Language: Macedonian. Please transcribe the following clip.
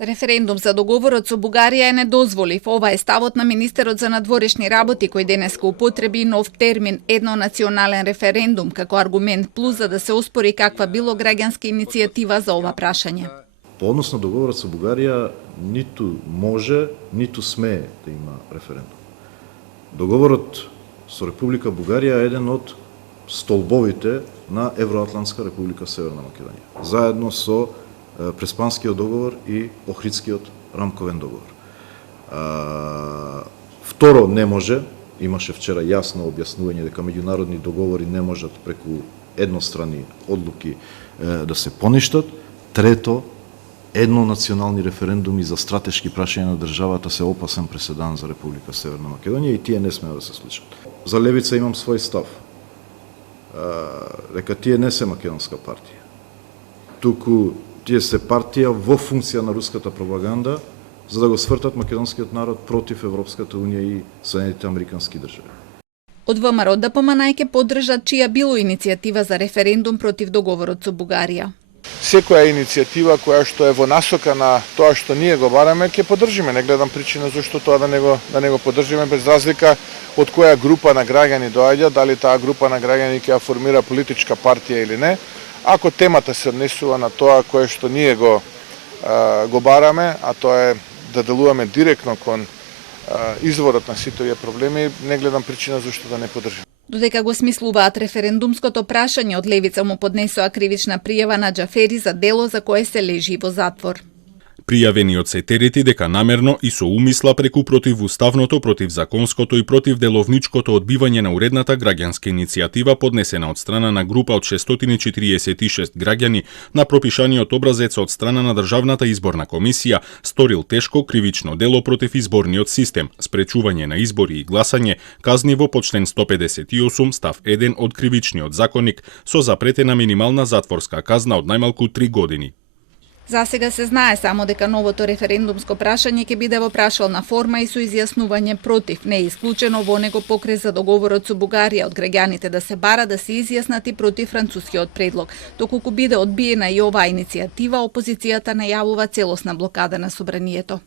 Референдум за договорот со Бугарија е недозволив. Ова е ставот на министерот за надворешни работи кој денеска употреби нов термин еднонационален референдум како аргумент плюс за да се оспори каква било граѓанска иницијатива за ова прашање. По однос на договорот со Бугарија ниту може, ниту смее да има референдум. Договорот со Република Бугарија е еден од столбовите на Евроатлантска република Северна Македонија, заедно со Преспанскиот договор и Охридскиот рамковен договор. Второ, не може, имаше вчера јасно објаснување дека меѓународни договори не можат преку едностранни одлуки да се поништат. Трето, еднонационални референдуми за стратешки прашања на државата се опасен преседан за Република Северна Македонија и тие не смеа да се случат. За левица имам свој став. Дека тие не се македонска партија. Туку тие се партија во функција на руската пропаганда за да го свртат македонскиот народ против Европската унија и Соединетите американски држави. Од ВМРО ДПМН ќе поддржат чија било иницијатива за референдум против договорот со Бугарија. Секоја иницијатива која што е во насока на тоа што ние го бараме, ќе поддржиме. Не гледам причина зашто тоа да не го поддржиме, без разлика од која група на граѓани доаѓа, дали таа група на граѓани ќе ја формира политичка партија или не. Ако темата се однесува на тоа кое што ние го бараме, а тоа е да делуваме директно кон изворот на сите овие проблеми, не гледам причина зашто да не поддржиме. Додека го смислуваат референдумското прашање, од левица му поднесоа кривична пријава на Џафери за дело за кое се лежи во затвор. Пријавениот се терети дека намерно и со умисла преку противуставното, противзаконското и противделовничкото одбивање на уредната граѓанска иницијатива поднесена од страна на група од 646 граѓани на пропишаниот образец од страна на Државната изборна комисија сторил тешко кривично дело против изборниот систем, спречување на избори и гласање, казниво по член 158 став 1 од кривичниот законник со запретена минимална затворска казна од најмалку 3 години. За сега се знае само дека новото референдумско прашање ќе биде во прашална форма и со изјаснување против. Не е исклучено во него покрез за договорот со Бугарија од граѓаните да се бара да се изјаснат и против францускиот предлог. Доколку биде одбиена и оваа иницијатива, опозицијата најавува целосна блокада на собранието.